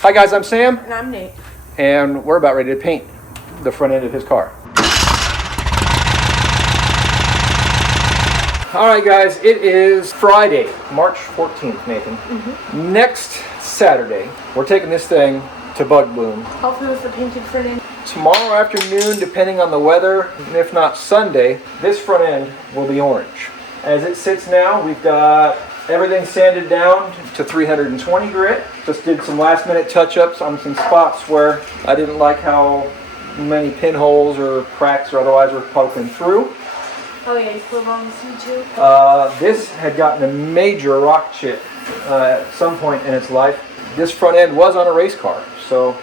Hi guys, I'm Sam. And I'm Nate. And we're about ready to paint the front end of his car. Alright guys, it is Friday, March 14th, Nathan. Next Saturday, we're taking this thing to Bug Bloom. Hopefully with the painted front end. Tomorrow afternoon, depending on the weather, and if not Sunday, this front end will be orange. As it sits now, we've got everything sanded down to 320 grit. Just did some last minute touch-ups on some spots where I didn't like how many pinholes or cracks or otherwise were poking through. Oh yeah, you put on the seat too? This had gotten a major rock chip at some point in its life. This front end was on a race car, so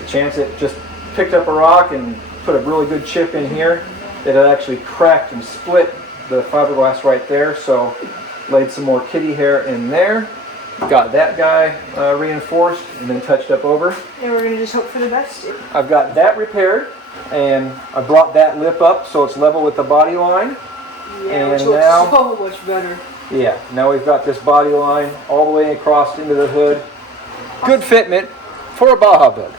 the chance it just picked up a rock and put a really good chip in here, it had actually cracked and split the fiberglass right there, so laid some more kitty hair in there. Got that guy reinforced and then touched up over. And we're going to just hope for the best. I've got that repaired, and I brought that lip up so it's level with the body line. Yeah, and which looks now, so much better. Yeah, now we've got this body line all the way across into the hood. Good fitment for a Baja bug.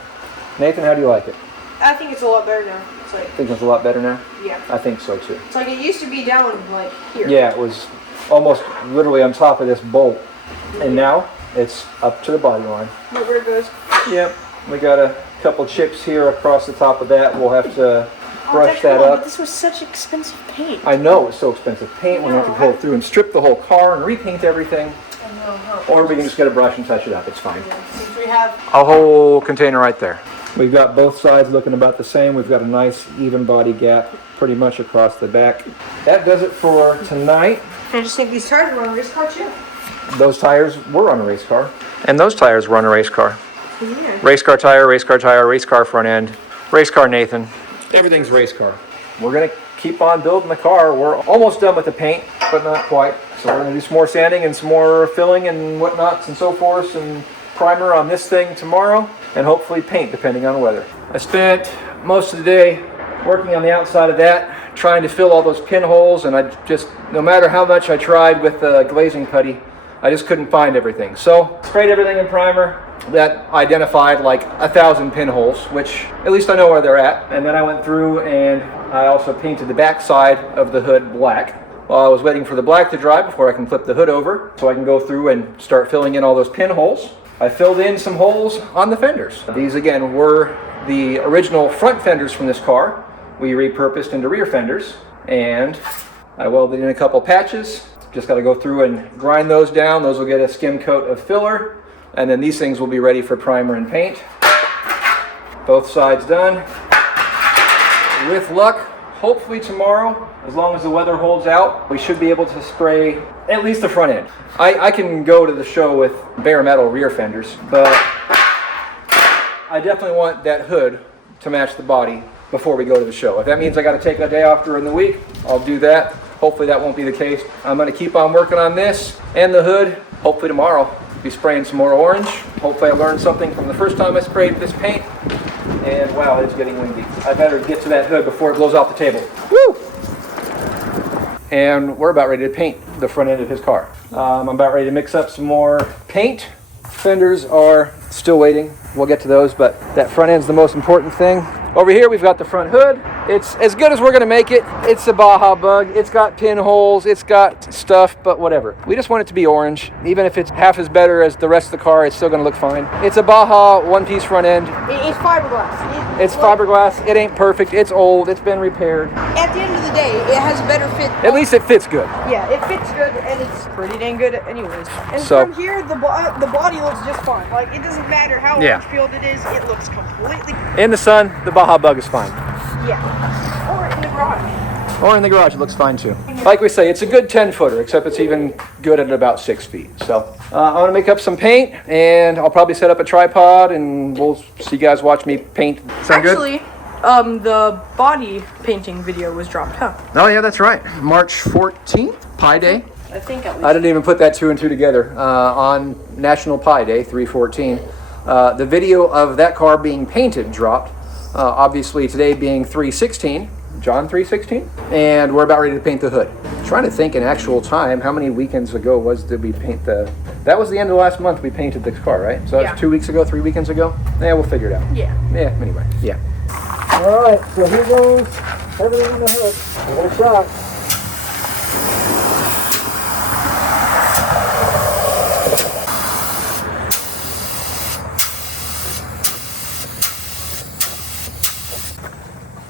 Nathan, how do you like it? I think it's a lot better now. It's like, Think it's a lot better now? yeah. I think so too. It's like it used to be down like here. Yeah, it was almost literally on top of this bolt. And now it's up to the body line. Look where it goes. Yep, we got a couple chips here across the top of that. We'll have to brush that But up. this was such expensive paint. I know it's so expensive paint. We're going to have to go through and strip the whole car and repaint everything. Or we can just get a brush and touch it up. It's fine. Yeah, since we have A whole container right there. We've got both sides looking about the same. We've got a nice even body gap pretty much across the back. That does it for tonight. I just think these tires were on this car too. Those tires were on a race car. And those tires were on a race car. Yeah. Race car tire, race car front end, race car Nathan. Everything's race car. We're going to keep on building the car. We're almost done with the paint, but not quite. So we're going to do some more sanding and some more filling and whatnots and so forth, and primer on this thing tomorrow, and hopefully paint depending on weather. I spent most of the day working on the outside of that, trying to fill all those pinholes, and I just, no matter how much I tried with the glazing putty, I just couldn't find everything. So sprayed everything in primer. That identified like 1,000 pinholes, which at least I know where they're at. And then I went through and I also painted the back side of the hood black while I was waiting for the black to dry before I can flip the hood over so I can go through and start filling in all those pinholes. I filled in some holes on the fenders. These again were the original front fenders from this car. We repurposed into rear fenders, and I welded in a couple patches. Just got to go through and grind those down. Those will get a skim coat of filler, and then these things will be ready for primer and paint. Both sides done. With luck, hopefully tomorrow, as long as the weather holds out, we should be able to spray at least the front end. I can go to the show with bare metal rear fenders, but I definitely want that hood to match the body before we go to the show. If that means I got to take a day off during the week, I'll do that. Hopefully that won't be the case. I'm going to keep on working on this and the hood. Hopefully tomorrow be spraying some more orange. Hopefully I learned something from the first time I sprayed this paint. And wow, it's getting windy. I better get to that hood before it blows off the table. Woo! And we're about ready to paint the front end of his car. I'm about ready to mix up some more paint. Fenders are still waiting. We'll get to those, but that front end's the most important thing. Over here we've got the front hood. It's as good as we're gonna make it. It's a Baja bug. It's got pinholes, it's got stuff, but whatever. We just want it to be orange. Even if it's half as better as the rest of the car, it's still gonna look fine. It's a Baja one-piece front end. It's fiberglass. It's fiberglass. It ain't perfect. It's old. It's been repaired. At the end of the day, it has a better fit. At least it fits good. Yeah, it fits good, and it's pretty dang good anyways. And So- from here, the body looks just fine. Like, it doesn't matter how orange peeled it is, it looks completely... In the sun, the Baja bug is fine. Yeah. Or in the garage. Or in the garage, it looks fine too. Like we say, it's a good 10-footer, except it's even good at about 6 feet. So I want to make up some paint, and I'll probably set up a tripod, and we'll see you guys watch me paint. Sound Actually, the body painting video was dropped, huh? good? Oh yeah, that's right. March 14th, Pi Day. I think at least. I didn't even put that 2 and 2 together. On National Pi Day, 3/14, the video of that car being painted dropped. Obviously today being 3/16, John 3:16. And we're about ready to paint the hood. Trying to think in actual time, how many weekends ago did we paint that was the end of last month we painted this car, right? So that's 2 weeks ago, 3 weekends ago? Yeah, we'll figure it out. Yeah. Yeah, anyway, yeah. All right, so here goes everything in the hood. Give it a shot.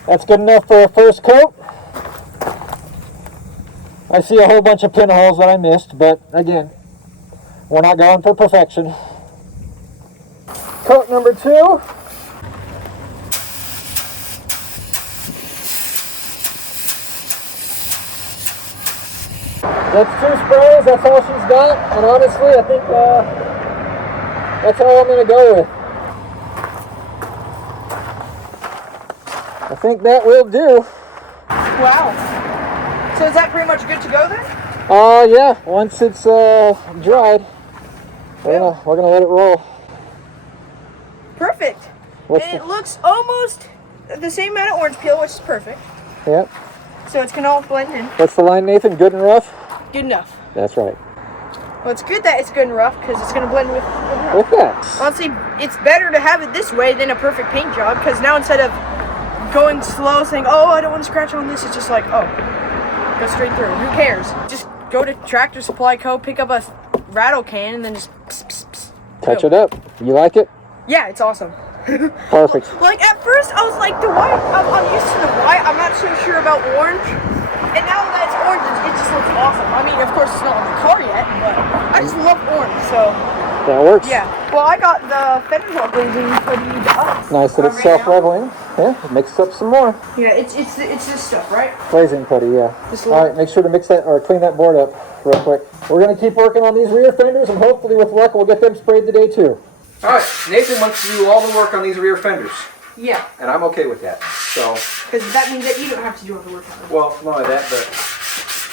That's good enough for a first coat. I see a whole bunch of pinholes that I missed, but again, we're not going for perfection. Coat number 2. That's 2 sprays, that's all she's got, and honestly, I think that's all I'm going to go with. I think that will do. Wow. So is that pretty much good to go then? Yeah, once it's dried, we're gonna let it roll. Perfect. It looks almost the same amount of orange peel, which is perfect. Yep. So it's gonna all blend in. What's the line, Nathan? Good and rough? Good enough. That's right. Well, it's good that it's good and rough because it's gonna blend with rough. With that. Honestly, it's better to have it this way than a perfect paint job, because now instead of going slow saying, oh, I don't want to scratch on this, it's just like, oh, go straight through. Who cares? Just go to Tractor Supply Co., pick up a rattle can, and then just pss, pss, pss. Touch it up. You like it? Yeah, it's awesome. Perfect. Like, at first, I was like, the white, I'm used to the white. I'm not so sure about orange. And now that it's orange, it just looks awesome. I mean, of course, it's not on the car yet, but I just love orange, so. That works. Yeah. Well, I got the fenders all glazing for the up. Nice that it's self-leveling. Yeah, mix up some more. Yeah, it's this stuff, right? Glazing putty, yeah. All right, make sure to mix that or clean that board up real quick. We're gonna keep working on these rear fenders, and hopefully with luck we'll get them sprayed today too. All right, Nathan wants to do all the work on these rear fenders. Yeah. And I'm okay with that. So. Because that means that you don't have to do all the work on it. Well, not only that, but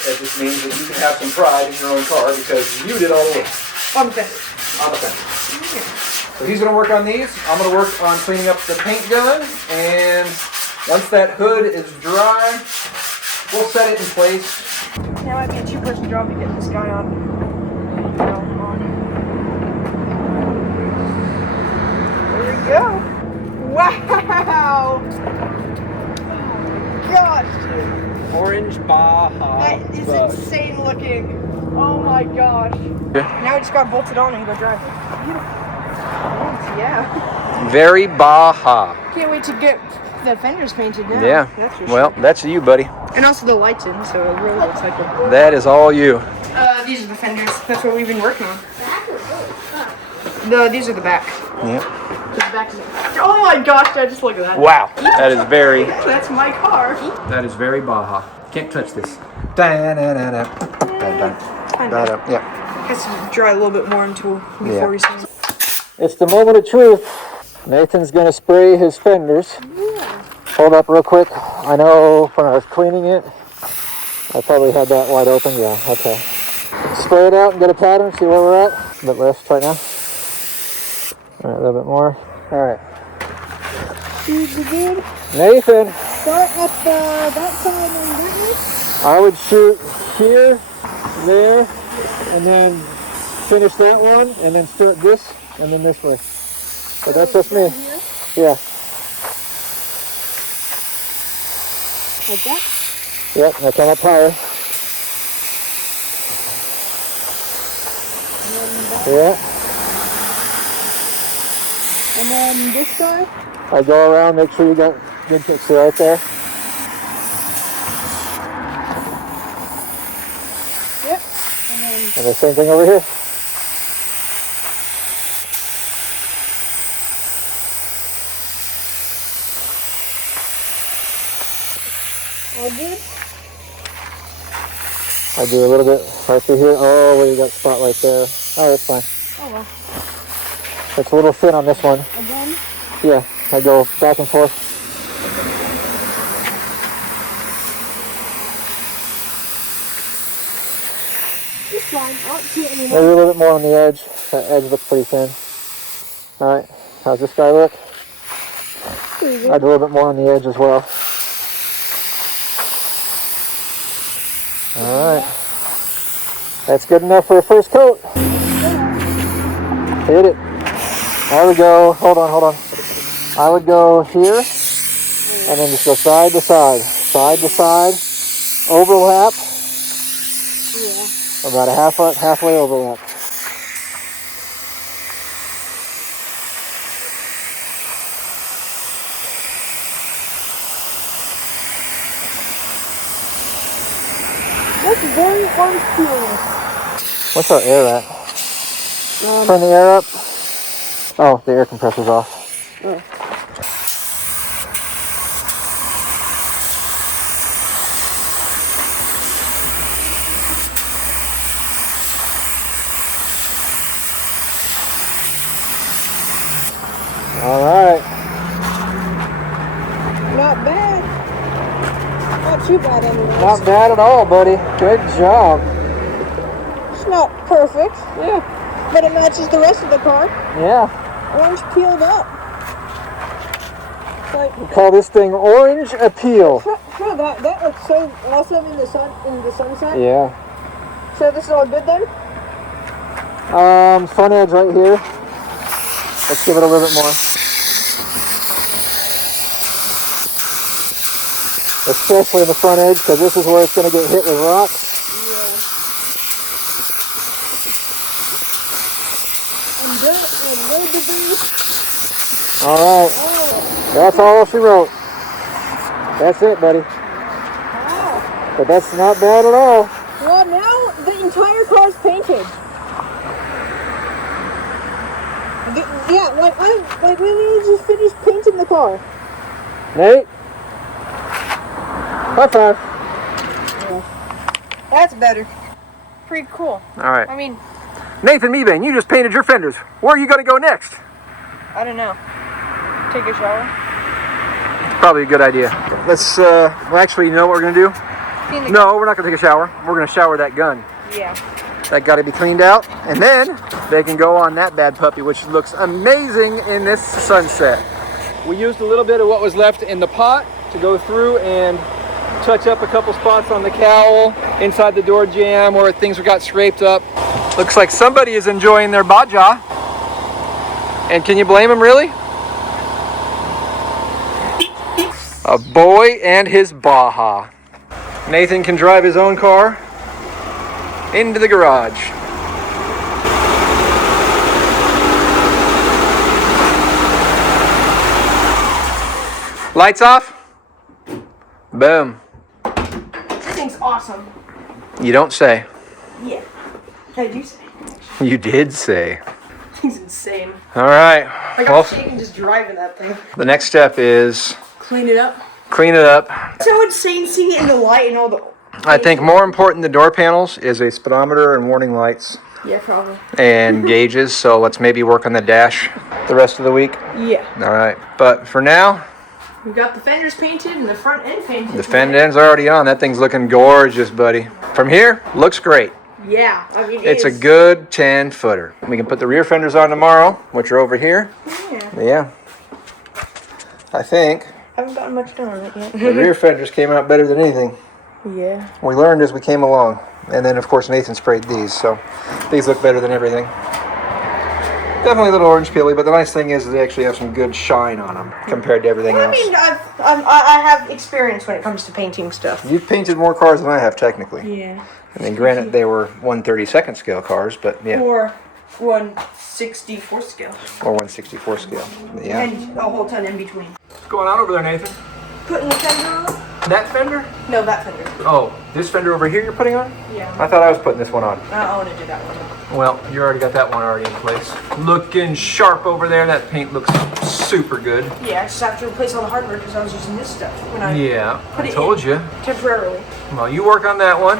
it just means that you can have some pride in your own car because you did all the work. On the fenders. On the fenders. So he's going to work on these. I'm going to work on cleaning up the paint gun. And once that hood is dry, we'll set it in place. Now might be a 2-person job to get this guy on. There we go. Wow! Oh my gosh, dude. Orange Baja. That is insane looking. Oh my gosh. Now we just got bolted on and go drive. Beautiful. Yeah. Very Baja. Can't wait to get the fenders painted now. Yeah. Well, that's you, buddy. And also the lights in, so it really looks like it. That is all you. These are the fenders. That's what we've been working on. These are the back. Yep. Oh my gosh, Dad, just look at that. Wow. That is very. That's my car. That is very Baja. Can't touch this. Yeah. Has to dry a little bit more before we sand. It's the moment of truth. Nathan's gonna spray his fenders. Yeah. Hold up real quick. I know when I was cleaning it, I probably had that wide open. Yeah, okay. Spray it out and get a pattern, see where we're at. A bit less right now. All right, a little bit more. All right. Nathan. Start at that side and that way? I would shoot here, there, and then finish that one, and then start this, and then this way. But that's just me. Yeah. Like that? Yep, now come up higher. Yeah. And then this side? I go around, make sure you got good picture right there. Yep. And the same thing over here. All good? I do a little bit right through here. Oh, well, you got a spot right there. Oh, that's fine. Oh well. It's a little thin on this one. Again? Yeah, I go back and forth. It's fine. I don't see it Maybe anymore. a little bit more on the edge. That edge looks pretty thin. Alright, how's this guy look? I do a little bit more on the edge as well. All right. That's good enough for a first coat. Hit it. There we go. Hold on, hold on. I would go here and then just go side to side. Side to side. Overlap. Yeah. About a halfway overlap. That's very unspealing. What's our air at? Turn the air up. Oh, the air compressor's off. Oh. All right. Not bad. Not too bad anyways. Not bad at all, buddy. Good job. It's not perfect. Yeah. But it matches the rest of the car. Yeah. Orange peeled up. Like, We call this thing Orange Appeal. sure, that looks so awesome in the sunset. Yeah. So this is all good then? Front edge right here. Let's give it a little bit more. Especially in the front edge, because this is where it's going to get hit with rocks. Yeah. And dirt and road debris. All right. Oh. That's all she wrote. That's it, buddy. Wow. But that's not bad at all. Well, now the entire car's painted. Yeah, like we need to finish painting the car. Nate? High five. Yeah. That's better. Pretty cool. All right. I mean, Nathan Mebane, you just painted your fenders. Where are you going to go next? I don't know. Take a shower. Probably a good idea. Let's, well, actually, you know what we're going to do? No, we're not going to take a shower. We're going to shower that gun. Yeah. That got to be cleaned out. And then they can go on that bad puppy, which looks amazing in this sunset. We used a little bit of what was left in the pot to go through and touch up a couple spots on the cowl, inside the door jamb where things got scraped up. Looks like somebody is enjoying their Baja. And can you blame him, really? A boy and his Baja. Nathan can drive his own car into the garage. Lights off. Boom. This thing's awesome. You don't say. Yeah. I do say. You did say. He's insane. All right. Like Well, I'm shaking just driving that thing. the next step is Clean it up. clean it up. So insane seeing it in the light and all the... I think more important than door panels is a speedometer and warning lights Yeah, probably. and gauges. So let's maybe work on the dash the rest of the week. Yeah. All right. But for now, We got the fenders painted and the front end painted. the fend end's already on. That thing's looking gorgeous, buddy. From here, looks great. Yeah, I mean, It's a good 10-footer. We can put the rear fenders on tomorrow, which are over here. Yeah. Yeah. I think Haven't gotten much done on it yet. the rear fenders came out better than anything. Yeah. We learned as we came along. And then, of course, Nathan sprayed these, so these look better than everything. Definitely a little orange peely, but the nice thing is they actually have some good shine on them compared to everything I else. mean, I have experience when it comes to painting stuff. You've painted more cars than I have, technically. Yeah. I mean, granted, they were 1/32nd scale cars, but yeah. Or 1/64 scale. Or 1/64 scale. Yeah. And a whole ton in between. What's going on over there, Nathan? Putting the fender on? That fender? No, that fender. Oh, this fender over here you're putting on? Yeah. I thought I was putting this one on. I want to do that one. Well, you already got that one already in place. Looking sharp over there. That paint looks super good. Yeah, I just have to replace all the hardware because I was using this stuff when I Yeah, put I it told in you. temporarily. Well, you work on that one.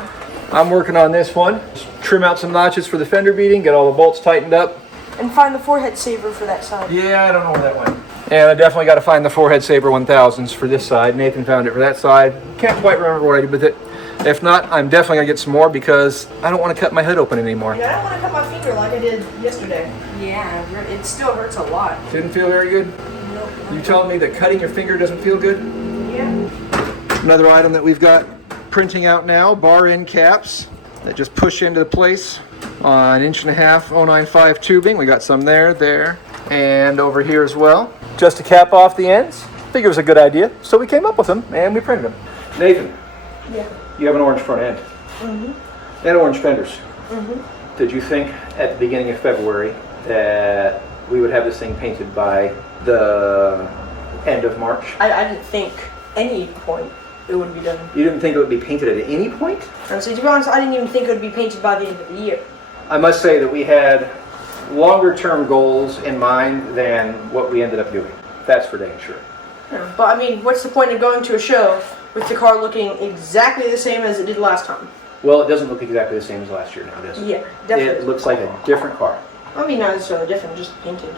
I'm working on this one. Just trim out some notches for the fender beading, get all the bolts tightened up. And find the forehead saver for that side. Yeah, I don't know where that went. And I definitely got to find the Forehead Saber 1000s for this side. Nathan found it for that side. Can't quite remember what I did with it. If not, I'm definitely going to get some more because I don't want to cut my hood open anymore. Yeah, I don't want to cut my finger like I did yesterday. Yeah, it still hurts a lot. Didn't feel very good? Nope. You telling me that cutting your finger doesn't feel good? Yeah. Another item that we've got printing out now bar end caps that just push into the place on 1.5" 095 tubing. We got some there, and over here as well. Just to cap off the ends. Figured it was a good idea, so we came up with them and we printed them. Nathan, Yeah. you have an orange front end. Mm-hmm. And orange fenders. Mm-hmm. Did you think at the beginning of February that we would have this thing painted by the end of March? I didn't think any point it would be done. You didn't think it would be painted at any point? And so to be honest, I didn't even think it would be painted by the end of the year. I must say that we had longer term goals in mind than what we ended up doing. That's for dang sure. Yeah. But I mean, what's the point of going to a show with the car looking exactly the same as it did last time? Well, it doesn't look exactly the same as last year now, does it? Yeah, definitely. It looks like a different car. I mean, not necessarily different, just painted.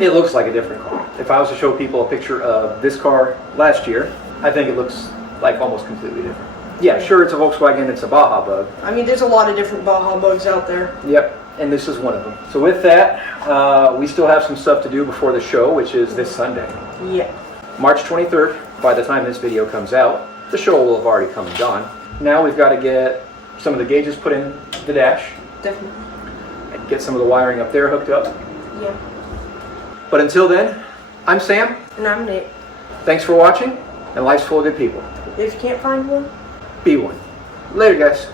It looks like a different car. If I was to show people a picture of this car last year, I think it looks like almost completely different. Yeah, sure, it's a Volkswagen, it's a Baja Bug. I mean, there's a lot of different Baja bugs out there. Yep, and this is one of them. So with that, we still have some stuff to do before the show, which is this Sunday. Yeah. March 23rd, by the time this video comes out, the show will have already come and gone. Now we've got to get some of the gauges put in the dash, Definitely. and get some of the wiring up there hooked up. Yeah. But until then, I'm Sam. And I'm Nate. Thanks for watching, and life's full of good people. If you can't find one, Be one. Later, guys.